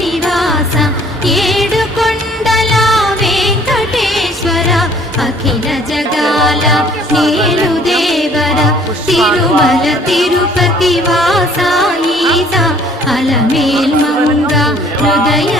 నివాస ఏడుకొండల వెంకటేశ్వర అఖిల జగాల నేలు దేవర తిరుమల తిరుపతి వాస ఈస అలమేల్ మంగ హృదయ